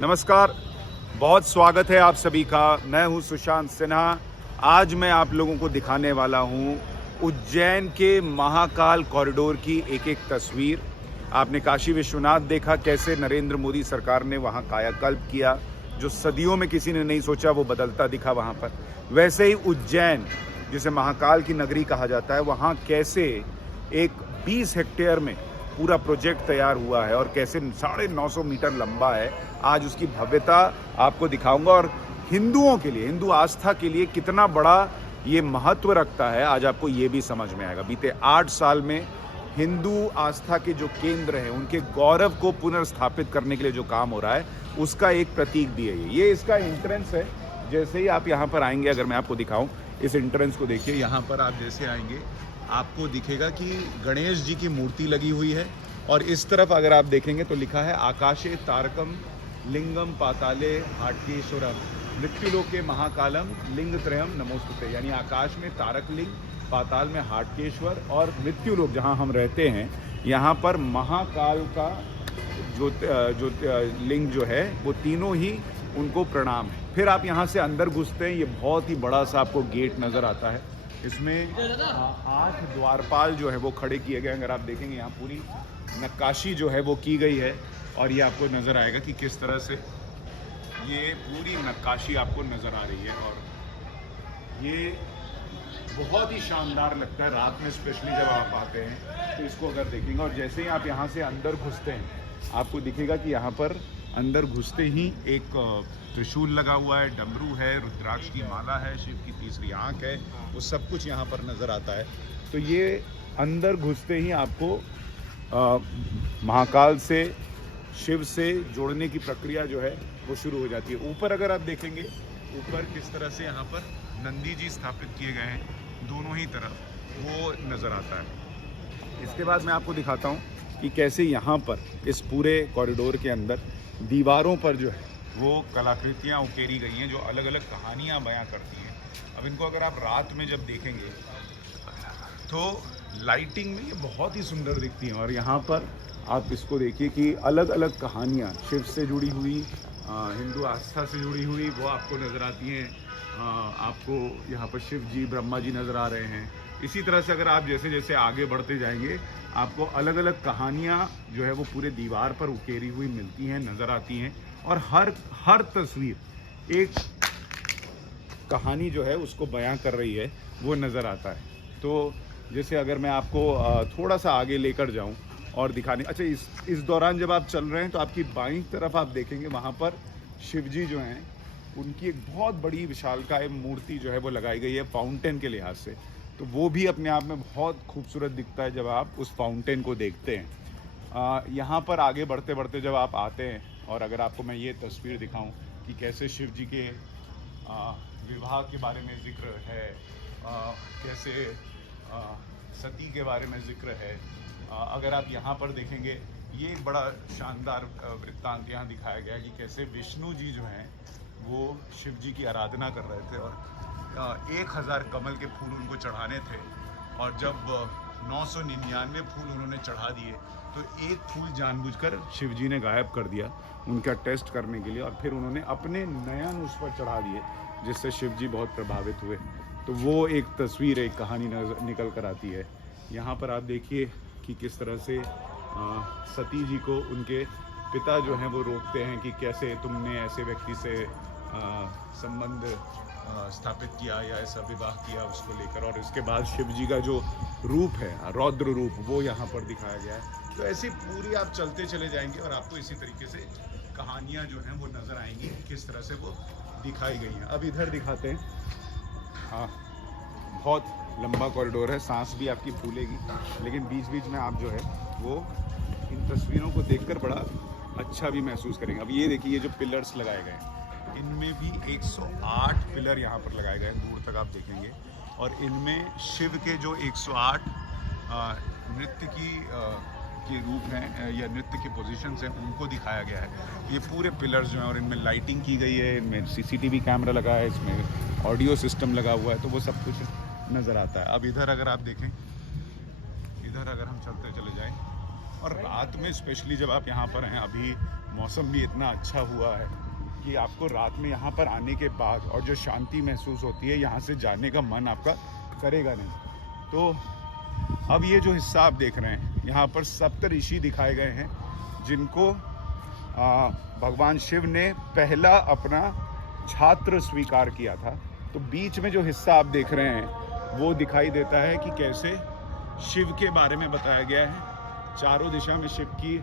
नमस्कार, बहुत स्वागत है आप सभी का। मैं हूं सुशांत सिन्हा। आज मैं आप लोगों को दिखाने वाला हूं उज्जैन के महाकाल कॉरिडोर की एक एक तस्वीर। आपने काशी विश्वनाथ देखा, कैसे नरेंद्र मोदी सरकार ने वहां कायाकल्प किया, जो सदियों में किसी ने नहीं सोचा वो बदलता दिखा वहां पर। वैसे ही उज्जैन, जिसे महाकाल की नगरी कहा जाता है, वहां कैसे एक 20 हेक्टेयर में पूरा प्रोजेक्ट तैयार हुआ है और कैसे 950 मीटर लंबा है। आज उसकी भव्यता आपको दिखाऊंगा और हिंदुओं के लिए, हिंदू आस्था के लिए कितना बड़ा ये महत्व रखता है, आज आपको ये भी समझ में आएगा। बीते 8 साल में हिंदू आस्था के जो केंद्र हैं, उनके गौरव को पुनर्स्थापित करने के लिए जो काम हो रहा है, उसका एक प्रतीक भी है ये इसका एंट्रेंस है। जैसे ही आप यहाँ पर आएंगे, अगर मैं आपको दिखाऊं इस एंट्रेंस को, देखिए यहाँ पर आप जैसे आएंगे आपको दिखेगा कि गणेश जी की मूर्ति लगी हुई है और इस तरफ अगर आप देखेंगे तो लिखा है आकाशे तारकम लिंगम पाताले हाटकेश्वरम मृत्युलोके महाकालम लिंगत्रयम नमोस्तुते। यानी आकाश में तारक लिंग, पाताल में हाटकेश्वर और मृत्युलोक जहां हम रहते हैं, यहाँ पर महाकाल का जो लिंग जो है वो तीनों ही उनको प्रणाम है। फिर आप यहाँ से अंदर घुसते हैं, ये बहुत ही बड़ा सा आपको गेट नज़र आता है। इसमें 8 द्वारपाल जो है वो खड़े किए गए। अगर आप देखेंगे यहाँ पूरी नक्काशी जो है वो की गई है और ये आपको नज़र आएगा कि किस तरह से ये पूरी नक्काशी आपको नज़र आ रही है और ये बहुत ही शानदार लगता है रात में, स्पेशली जब आप आते हैं तो इसको अगर देखेंगे। और जैसे ही आप यहाँ से अंदर घुसते हैं आपको दिखेगा कि यहाँ पर अंदर घुसते ही एक त्रिशूल लगा हुआ है, डमरू है, रुद्राक्ष की माला है, शिव की तीसरी आंख है, वो सब कुछ यहाँ पर नज़र आता है। तो ये अंदर घुसते ही आपको महाकाल से, शिव से जोड़ने की प्रक्रिया जो है वो शुरू हो जाती है। ऊपर अगर आप देखेंगे, ऊपर किस तरह से यहाँ पर नंदी जी स्थापित किए गए हैं दोनों ही तरफ, वो नज़र आता है। इसके बाद मैं आपको दिखाता हूँ कि कैसे यहाँ पर इस पूरे कॉरिडोर के अंदर दीवारों पर जो है वो कलाकृतियाँ उकेरी गई हैं जो अलग अलग कहानियाँ बयां करती हैं। अब इनको अगर आप रात में जब देखेंगे तो लाइटिंग में ये बहुत ही सुंदर दिखती हैं। और यहाँ पर आप इसको देखिए कि अलग अलग कहानियाँ शिव से जुड़ी हुई, हिंदू आस्था से जुड़ी हुई, वो आपको नज़र आती हैं। आपको यहाँ पर शिव जी, ब्रह्मा जी नज़र आ रहे हैं। इसी तरह से अगर आप जैसे जैसे आगे बढ़ते जाएंगे आपको अलग अलग कहानियाँ जो है वो पूरे दीवार पर उकेरी हुई मिलती हैं, नज़र आती हैं। और हर तस्वीर एक कहानी जो है उसको बयां कर रही है, वो नज़र आता है। तो जैसे अगर मैं आपको थोड़ा सा आगे लेकर जाऊं और दिखाने, अच्छा इस दौरान जब आप चल रहे हैं तो आपकी बाईं तरफ आप देखेंगे वहाँ पर शिव जी जो हैं उनकी एक बहुत बड़ी विशालकाय मूर्ति जो है वो लगाई गई है फाउंटेन के लिहाज से। तो वो भी अपने आप में बहुत खूबसूरत दिखता है जब आप उस फाउंटेन को देखते हैं। यहाँ पर आगे बढ़ते बढ़ते जब आप आते हैं और अगर आपको मैं ये तस्वीर दिखाऊं कि कैसे शिव जी के विवाह के बारे में जिक्र है, कैसे सती के बारे में जिक्र है। अगर आप यहाँ पर देखेंगे, ये एक बड़ा शानदार वृत्तांत यहाँ दिखाया गया है कि कैसे विष्णु जी जो हैं वो शिव जी की आराधना कर रहे थे और 1000 कमल के फूल उनको चढ़ाने थे और जब 999 फूल उन्होंने चढ़ा दिए तो एक फूल जानबूझकर शिव जी ने गायब कर दिया उनका टेस्ट करने के लिए और फिर उन्होंने अपने नयन उस पर चढ़ा दिए, जिससे शिव जी बहुत प्रभावित हुए। तो वो एक तस्वीर, एक कहानी निकल कर आती है। यहाँ पर आप देखिए कि किस तरह से सती जी को उनके पिता जो हैं वो रोकते हैं कि कैसे तुमने ऐसे व्यक्ति से संबंध स्थापित किया या ऐसा विवाह किया उसको लेकर। और इसके बाद शिव जी का जो रूप है, रौद्र रूप, वो यहाँ पर दिखाया गया है। तो ऐसी पूरी आप चलते चले जाएंगे और आपको इसी तरीके से कहानियाँ जो हैं वो नज़र आएंगी, किस तरह से वो दिखाई गई हैं। अब इधर दिखाते हैं। हाँ, बहुत लंबा कॉरिडोर है, सांस भी आपकी फूलेगी, लेकिन बीच बीच में आप जो है वो इन तस्वीरों को देखकर बड़ा अच्छा भी महसूस करेंगे। अब ये देखिए, ये जो पिलर्स लगाए गए हैं इनमें भी 108 पिलर यहाँ पर लगाए गए हैं, दूर तक आप देखेंगे। और इनमें शिव के जो 108 नृत्य के रूप हैं या नृत्य के पोजीशंस हैं उनको दिखाया गया है। ये पूरे पिलर्स जो हैं और इनमें लाइटिंग की गई है, इनमें CCTV कैमरा लगा है, इसमें ऑडियो सिस्टम लगा हुआ है, तो वो सब कुछ नज़र आता है। अब इधर अगर आप देखें, इधर अगर हम चलते चले जाएं और रात में स्पेशली जब आप यहाँ पर हैं, अभी मौसम भी इतना अच्छा हुआ है कि आपको रात में यहाँ पर आने के बाद और जो शांति महसूस होती है, यहाँ से जाने का मन आपका करेगा नहीं। तो अब ये जो हिस्सा आप देख रहे हैं, यहाँ पर सप्त ऋषि दिखाए गए हैं जिनको भगवान शिव ने पहला अपना छात्र स्वीकार किया था। तो बीच में जो हिस्सा आप देख रहे हैं वो दिखाई देता है कि कैसे शिव के बारे में बताया गया है। चारों दिशा में शिव की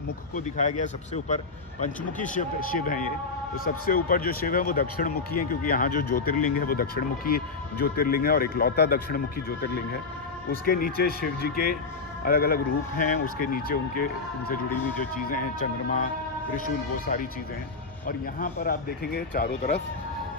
मुख को दिखाया गया है। सबसे ऊपर पंचमुखी शिव हैं ये। तो सबसे ऊपर जो शिव है वो दक्षिण मुखी है, क्योंकि यहाँ जो ज्योतिर्लिंग है वो दक्षिण मुखी ज्योतिर्लिंग है और इकलौता दक्षिण मुखी ज्योतिर्लिंग है। उसके नीचे शिव जी के अलग अलग रूप हैं, उसके नीचे उनसे जुड़ी हुई जो चीज़ें हैं, चंद्रमा, त्रिशूल, वो सारी चीज़ें हैं। और यहाँ पर आप देखेंगे चारों तरफ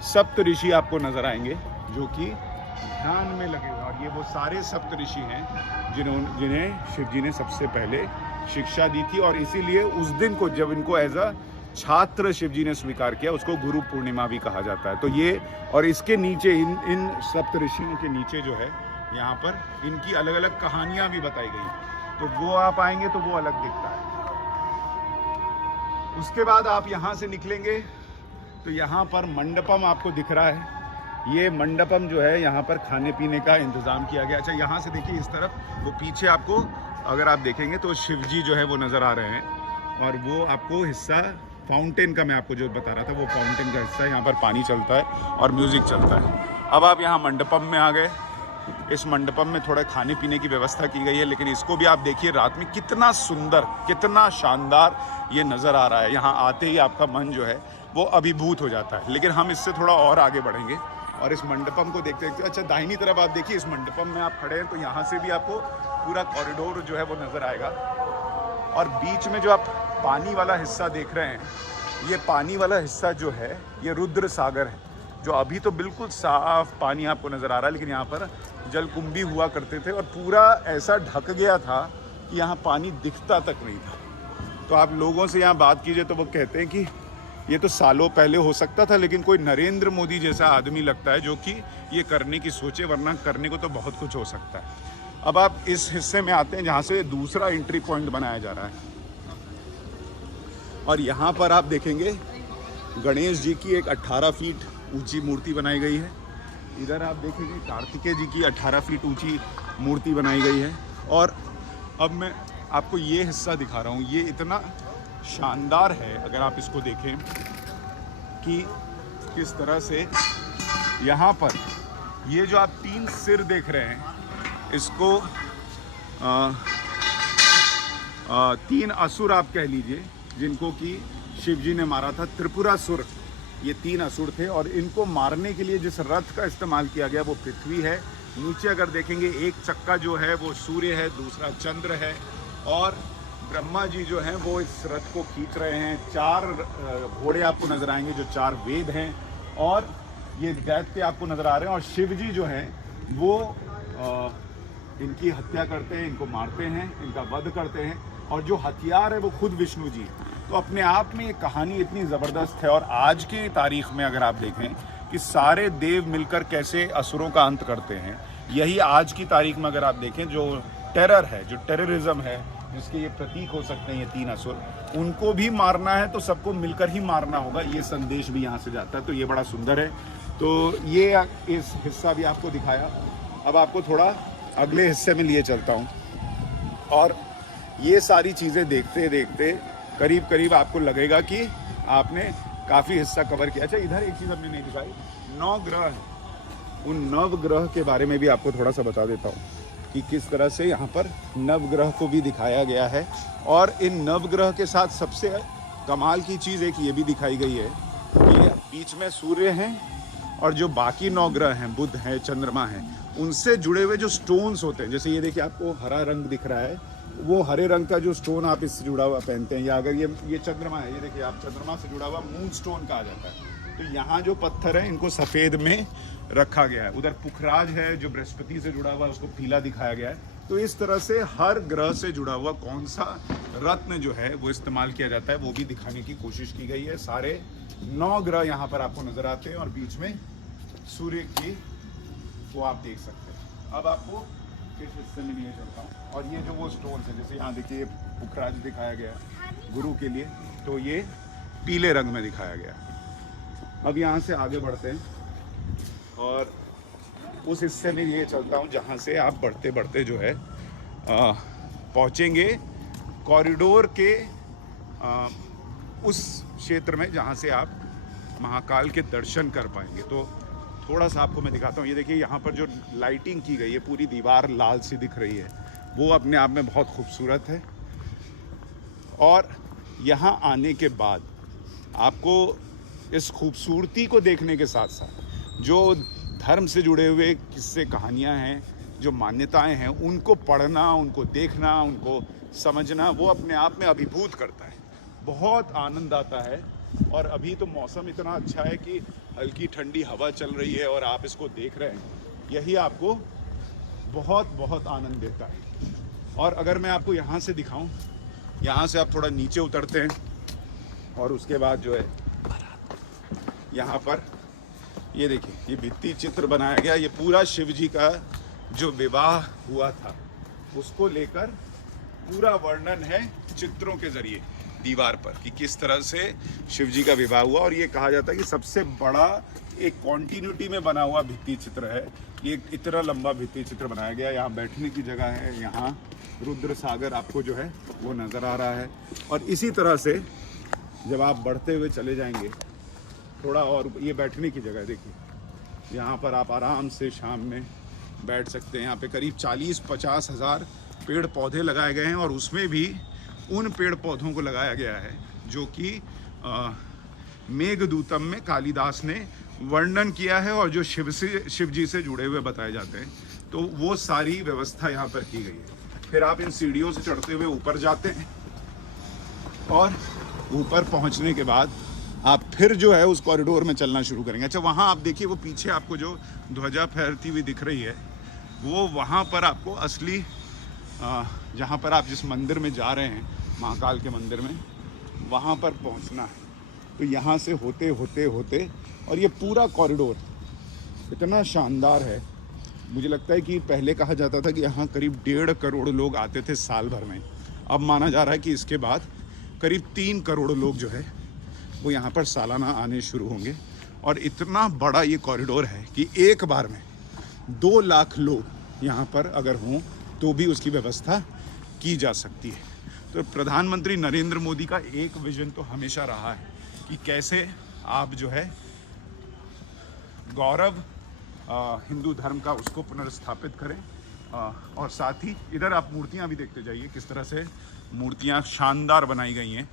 सप्त ऋषि आपको नजर आएंगे जो कि ध्यान में लगे हुए। और ये वो सारे सप्त ऋषि हैं जिन्हें शिव जी ने सबसे पहले शिक्षा दी थी। और इसीलिए उस दिन को जब इनको एज अ छात्र शिव जी ने स्वीकार किया, उसको गुरु पूर्णिमा भी कहा जाता है। तो ये और इसके नीचे इन सप्त ऋषियों के नीचे जो है यहाँ पर इनकी अलग अलग कहानियां भी बताई गई। तो वो आप आएंगे तो वो अलग दिखता है। उसके बाद आप यहाँ से निकलेंगे तो यहाँ पर मंडपम आपको दिख रहा है। ये मंडपम जो है, यहाँ पर खाने पीने का इंतज़ाम किया गया। अच्छा, यहाँ से देखिए इस तरफ, वो पीछे आपको अगर आप देखेंगे तो शिव जी जो है वो नज़र आ रहे हैं। और वो आपको हिस्सा फाउंटेन का मैं आपको जो बता रहा था, वो फाउंटेन का हिस्सा है। यहाँ पर पानी चलता है और म्यूज़िक चलता है। अब आप यहाँ मंडपम में आ गए। इस मंडपम में थोड़ा खाने पीने की व्यवस्था की गई है, लेकिन इसको भी आप देखिए रात में कितना सुंदर, कितना शानदार ये नज़र आ रहा है। यहाँ आते ही आपका मन जो है वो अभिभूत हो जाता है। लेकिन हम इससे थोड़ा और आगे बढ़ेंगे और इस मंडपम को देखते देखते, अच्छा दाहिनी तरफ आप देखिए, इस मंडपम में आप खड़े हैं तो यहाँ से भी आपको पूरा कॉरिडोर जो है वो नज़र आएगा। और बीच में जो आप पानी वाला हिस्सा देख रहे हैं, ये पानी वाला हिस्सा जो है ये रुद्र सागर है, जो अभी तो बिल्कुल साफ पानी आपको नज़र आ रहा है, लेकिन यहाँ पर जलकुंभी हुआ करते थे और पूरा ऐसा ढक गया था कि यहाँ पानी दिखता तक नहीं था। तो आप लोगों से यहाँ बात कीजिए तो वो कहते हैं कि ये तो सालों पहले हो सकता था, लेकिन कोई नरेंद्र मोदी जैसा आदमी लगता है जो कि ये करने की सोचे, वरना करने को तो बहुत कुछ हो सकता है। अब आप इस हिस्से में आते हैं जहाँ से दूसरा एंट्री पॉइंट बनाया जा रहा है। और यहाँ पर आप देखेंगे गणेश जी की एक 18 फीट ऊंची मूर्ति बनाई गई है। इधर आप देखेंगे कार्तिकेय जी की 18 फीट ऊंची मूर्ति बनाई गई है। और अब मैं आपको ये हिस्सा दिखा रहा हूँ, ये इतना शानदार है अगर आप इसको देखें कि किस तरह से यहाँ पर ये जो आप 3 सिर देख रहे हैं, इसको 3 असुर आप कह लीजिए, जिनको कि शिव जी ने मारा था, त्रिपुरासुर। ये 3 असुर थे और इनको मारने के लिए जिस रथ का इस्तेमाल किया गया वो पृथ्वी है। नीचे अगर देखेंगे एक चक्का जो है वो सूर्य है, दूसरा चंद्र है और ब्रह्मा जी जो हैं वो इस रथ को खींच रहे हैं। 4 घोड़े आपको नजर आएंगे जो 4 वेद हैं और ये दैत्य आपको नजर आ रहे हैं। और शिव जी जो हैं वो इनकी हत्या करते हैं, इनको मारते हैं, इनका वध करते हैं। और जो हथियार है वो खुद विष्णु जी। तो अपने आप में ये कहानी इतनी ज़बरदस्त है। और आज की तारीख में अगर आप देखें कि सारे देव मिलकर कैसे असुरों का अंत करते हैं, यही आज की तारीख में अगर आप देखें जो टेरर है, जो टेररिज्म है, जिसके ये प्रतीक हो सकते हैं ये 3 असुर, उनको भी मारना है तो सबको मिलकर ही मारना होगा। ये संदेश भी यहाँ से जाता है। तो ये बड़ा सुंदर है। तो ये इस हिस्सा भी आपको दिखाया। अब आपको थोड़ा अगले हिस्से में लिए चलता हूँ। और ये सारी चीज़ें देखते देखते करीब करीब आपको लगेगा कि आपने काफ़ी हिस्सा कवर किया। अच्छा, इधर एक चीज़ हमने नहीं दिखाई, 9 ग्रह हैं। उन नवग्रह के बारे में भी आपको थोड़ा सा बता देता हूँ कि किस तरह से यहाँ पर नवग्रह को भी दिखाया गया है। और इन नवग्रह के साथ सबसे कमाल की चीज़ एक ये भी दिखाई गई है कि बीच में सूर्य हैं और जो बाकी 9 ग्रह हैं, बुध हैं, चंद्रमा हैं, उनसे जुड़े हुए जो स्टोन्स होते हैं, जैसे ये देखिए आपको हरा रंग दिख रहा है, वो हरे रंग का जो स्टोन आप इससे जुड़ा हुआ पहनते हैं। या अगर ये चंद्रमा है, ये देखिए आप चंद्रमा से जुड़ा हुआ मून स्टोन कहा जाता है। तो यहाँ जो पत्थर है इनको सफ़ेद में रखा गया है। उधर पुखराज है जो बृहस्पति से जुड़ा हुआ है, उसको पीला दिखाया गया है। तो इस तरह से हर ग्रह से जुड़ा हुआ कौन सा रत्न जो है वो इस्तेमाल किया जाता है, वो भी दिखाने की कोशिश की गई है। सारे 9 ग्रह यहाँ पर आपको नजर आते हैं और बीच में सूर्य की वो आप देख सकते हैं। अब आपको किस हिस्से में लिए चलता हूँ। और ये जो वो स्टोन है, जैसे यहाँ देखिए पुखराज दिखाया गया गुरु के लिए, तो ये पीले रंग में दिखाया गया। अब यहाँ से आगे बढ़ते हैं और उस हिस्से में ये चलता हूँ जहाँ से आप बढ़ते बढ़ते जो है पहुँचेंगे कॉरिडोर के उस क्षेत्र में जहाँ से आप महाकाल के दर्शन कर पाएंगे। तो थोड़ा सा आपको मैं दिखाता हूँ। ये देखिए यहाँ पर जो लाइटिंग की गई है, पूरी दीवार लाल सी दिख रही है, वो अपने आप में बहुत खूबसूरत है। और यहाँ आने के बाद आपको इस खूबसूरती को देखने के साथ साथ जो धर्म से जुड़े हुए किस्से कहानियाँ हैं, जो मान्यताएं हैं, उनको पढ़ना, उनको देखना, उनको समझना, वो अपने आप में अभिभूत करता है। बहुत आनंद आता है। और अभी तो मौसम इतना अच्छा है कि हल्की ठंडी हवा चल रही है और आप इसको देख रहे हैं, यही आपको बहुत बहुत आनंद देता है। और अगर मैं आपको यहाँ से दिखाऊं, यहाँ से आप थोड़ा नीचे उतरते हैं और उसके बाद जो है यहाँ पर ये देखिए, ये भित्ति चित्र बनाया गया। ये पूरा शिव जी का जो विवाह हुआ था उसको लेकर पूरा वर्णन है चित्रों के जरिए दीवार पर, कि किस तरह से शिव जी का विवाह हुआ। और ये कहा जाता है कि सबसे बड़ा एक कॉन्टिन्यूटी में बना हुआ भित्ति चित्र है। ये इतना लंबा भित्ति चित्र बनाया गया। यहाँ बैठने की जगह है, यहाँ रुद्र सागर आपको जो है वो नज़र आ रहा है। और इसी तरह से जब आप बढ़ते हुए चले जाएंगे थोड़ा और, ये बैठने की जगह देखिए, यहाँ पर आप आराम से शाम में बैठ सकते हैं। यहाँ पे करीब 40-50 हज़ार पेड़ पौधे लगाए गए हैं और उसमें भी उन पेड़ पौधों को लगाया गया है जो कि मेघदूतम में कालिदास ने वर्णन किया है और जो शिव जी से जुड़े हुए बताए जाते हैं। तो वो सारी व्यवस्था यहाँ पर की गई है। फिर आप इन सीढ़ियों से चढ़ते हुए ऊपर जाते हैं और ऊपर पहुँचने के बाद आप फिर जो है उस कॉरिडोर में चलना शुरू करेंगे। अच्छा, वहाँ आप देखिए, वो पीछे आपको जो ध्वजा फहरती हुई दिख रही है, वो वहाँ पर आपको असली जहाँ पर आप जिस मंदिर में जा रहे हैं, महाकाल के मंदिर में, वहाँ पर पहुँचना है। तो यहाँ से होते होते होते, और ये पूरा कॉरिडोर इतना शानदार है। मुझे लगता है कि पहले कहा जाता था कि यहाँ करीब 1.5 करोड़ लोग आते थे साल भर में। अब माना जा रहा है कि इसके बाद करीब 3 करोड़ लोग जो है वो यहाँ पर सालाना आने शुरू होंगे। और इतना बड़ा ये कॉरिडोर है कि एक बार में 2 लाख लोग यहाँ पर अगर हों तो भी उसकी व्यवस्था की जा सकती है। तो प्रधानमंत्री नरेंद्र मोदी का एक विजन तो हमेशा रहा है कि कैसे आप जो है गौरव हिंदू धर्म का उसको पुनर्स्थापित करें। और साथ ही इधर आप मूर्तियाँ भी देखते जाइए, किस तरह से मूर्तियाँ शानदार बनाई गई हैं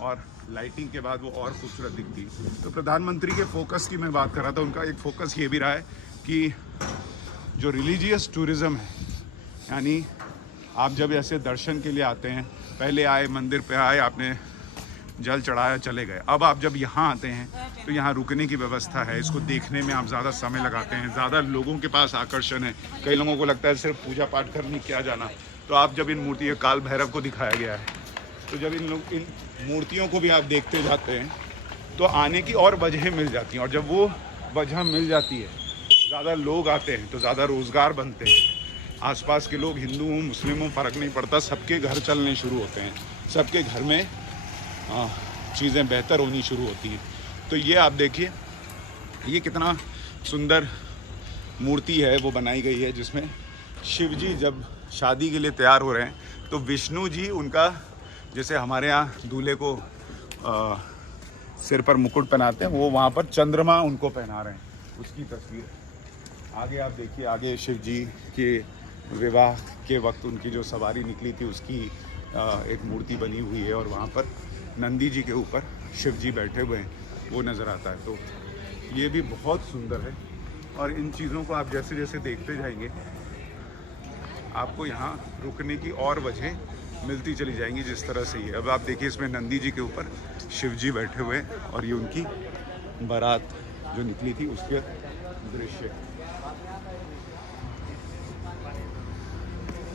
और लाइटिंग के बाद वो और खूबसूरत दिखती। तो प्रधानमंत्री के फोकस की मैं बात कर रहा था, उनका एक फोकस ये भी रहा है कि जो रिलीजियस टूरिज़्म है, यानी आप जब ऐसे दर्शन के लिए आते हैं, पहले आए मंदिर पे आए, आपने जल चढ़ाया, चले गए। अब आप जब यहाँ आते हैं तो यहाँ रुकने की व्यवस्था है। इसको देखने में आप ज़्यादा समय लगाते हैं, ज़्यादा लोगों के पास आकर्षण है। कई लोगों को लगता है सिर्फ पूजा पाठ करने क्या जाना। तो आप जब इन मूर्तियों, काल भैरव को दिखाया गया है, तो जब इन मूर्तियों को भी आप देखते जाते हैं तो आने की और वजह मिल जाती हैं। और जब वो वजह मिल जाती है, ज़्यादा लोग आते हैं तो ज़्यादा रोज़गार बनते हैं। आसपास के लोग, हिंदू हों मुस्लिम हों, फ़र्क नहीं पड़ता, सबके घर चलने शुरू होते हैं, सबके घर में चीज़ें बेहतर होनी शुरू होती हैं। तो ये आप देखिए, ये कितना सुंदर मूर्ति है वो बनाई गई है, जिसमें शिव जी जब शादी के लिए तैयार हो रहे हैं तो विष्णु जी उनका, जैसे हमारे यहाँ दूल्हे को सिर पर मुकुट पहनाते हैं, वो वहाँ पर चंद्रमा उनको पहना रहे हैं, उसकी तस्वीर। आगे आप देखिए, आगे शिव जी के विवाह के वक्त उनकी जो सवारी निकली थी उसकी एक मूर्ति बनी हुई है और वहाँ पर नंदी जी के ऊपर शिव जी बैठे हुए हैं, वो नज़र आता है। तो ये भी बहुत सुंदर है। और इन चीज़ों को आप जैसे जैसे देखते जाएंगे, आपको यहाँ रुकने की और वजह मिलती चली जाएंगी, जिस तरह से ही। अब आप देखिए, इसमें नंदी जी के ऊपर शिव जी बैठे हुए हैं और ये उनकी बारात जो निकली थी उसके दृश्य।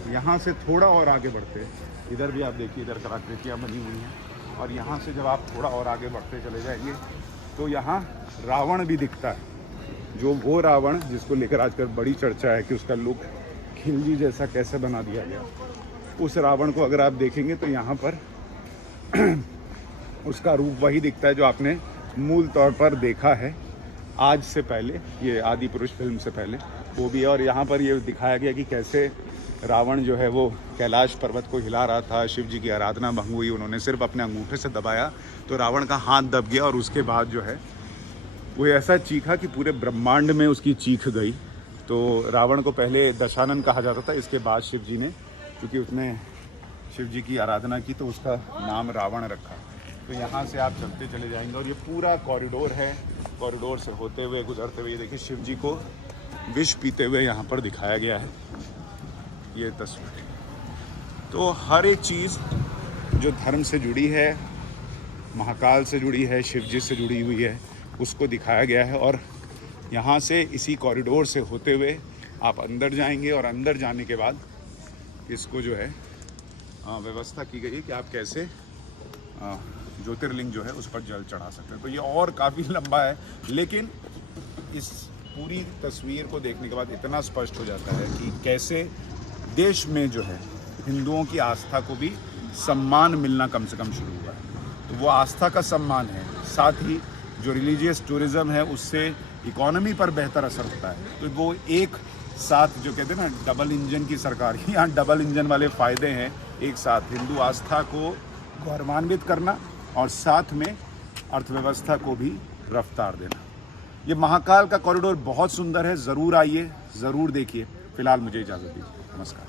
यहाँ से थोड़ा और आगे बढ़ते हैं, इधर भी आप देखिए, इधर कलाकृतियाँ बनी हुई हैं। और यहाँ से जब आप थोड़ा और आगे बढ़ते चले जाएंगे तो यहाँ रावण भी दिखता है, जो वो रावण जिसको लेकर आजकल बड़ी चर्चा है कि उसका लुक खिलजी जैसा कैसे बना दिया गया। उस रावण को अगर आप देखेंगे तो यहाँ पर उसका रूप वही दिखता है जो आपने मूल तौर पर देखा है आज से पहले, ये आदि पुरुष फिल्म से पहले वो भी है। और यहाँ पर ये दिखाया गया कि कैसे रावण जो है वो कैलाश पर्वत को हिला रहा था, शिव जी की आराधना भंग हुई, उन्होंने सिर्फ अपने अंगूठे से दबाया तो रावण का हाथ दब गया और उसके बाद जो है वो ऐसा चीखा कि पूरे ब्रह्मांड में उसकी चीख गई। तो रावण को पहले दशानन कहा जाता था, इसके बाद शिव जी ने, क्योंकि उसने शिव जी की आराधना की तो उसका नाम रावण रखा। तो यहाँ से आप चलते चले जाएंगे और ये पूरा कॉरिडोर है, कॉरिडोर से होते हुए गुजरते हुए ये देखिए शिव जी को विष पीते हुए यहाँ पर दिखाया गया है ये तस्वीर। तो हर एक चीज़ जो धर्म से जुड़ी है, महाकाल से जुड़ी है, शिव जी से जुड़ी हुई है, उसको दिखाया गया है। और यहाँ से इसी कॉरिडोर से होते हुए आप अंदर जाएंगे और अंदर जाने के बाद इसको जो है व्यवस्था की गई है कि आप कैसे ज्योतिर्लिंग जो है उस पर जल चढ़ा सकते हैं। तो ये और काफ़ी लंबा है, लेकिन इस पूरी तस्वीर को देखने के बाद इतना स्पष्ट हो जाता है कि कैसे देश में जो है हिंदुओं की आस्था को भी सम्मान मिलना कम से कम शुरू हुआ है। तो वो आस्था का सम्मान है, साथ ही जो रिलीजियस टूरिज़्म है उससे इकोनॉमी पर बेहतर असर होता है। तो वो एक साथ जो कहते हैं ना डबल इंजन की सरकार, यहाँ डबल इंजन वाले फ़ायदे हैं, एक साथ हिंदू आस्था को गौरवान्वित करना और साथ में अर्थव्यवस्था को भी रफ्तार देना। ये महाकाल का कॉरिडोर बहुत सुंदर है, ज़रूर आइए, ज़रूर देखिए। फ़िलहाल मुझे इजाज़त दीजिए, नमस्कार।